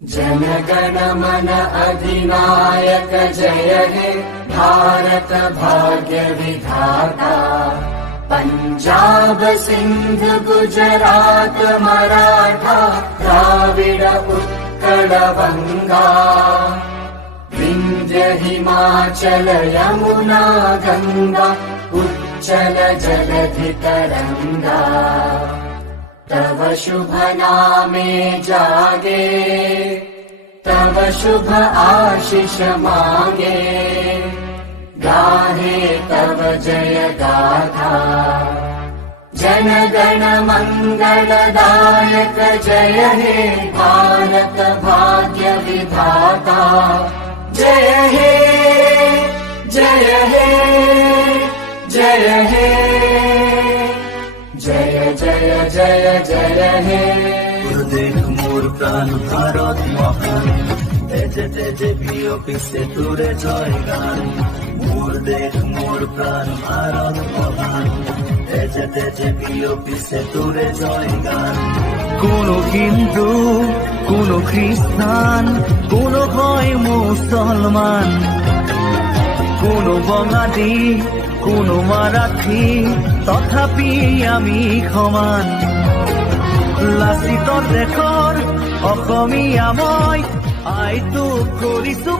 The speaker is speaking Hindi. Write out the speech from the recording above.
जनगण मन अधिनायक जय हे भारत भाग्य विधाता। पंजाब सिंध गुजरात मराठा द्राविड उत्कल बंगा। विंध्य हिमाचल यमुना गंगा उच्चल जलधि तरंगा। तव शुभ नामे जागे तव शुभ आशीष मांगे। गाहे तव जय गाथा जन गण मंगलदायक जय हे भारत भाग्य विधाता। जय हे जय हे जय हे जय जय जय जय हे। देख मोर प्राण भारत महान तेजे तेजे प्रिय पिछे तुरे जय गान। मोर देख मोर प्राण भारत महान तेजे तेजे प्रिय पिछे तुरे जय गान। कोनो हिंदू कोनो খ্রিস্টান कोनो হয় মুসলমান কোনো বঙালী কোনো মারাঠী তথাপি আমি সমান। লাচিতৰ দেশৰ অসমীয়া মই আইতো কৰিছো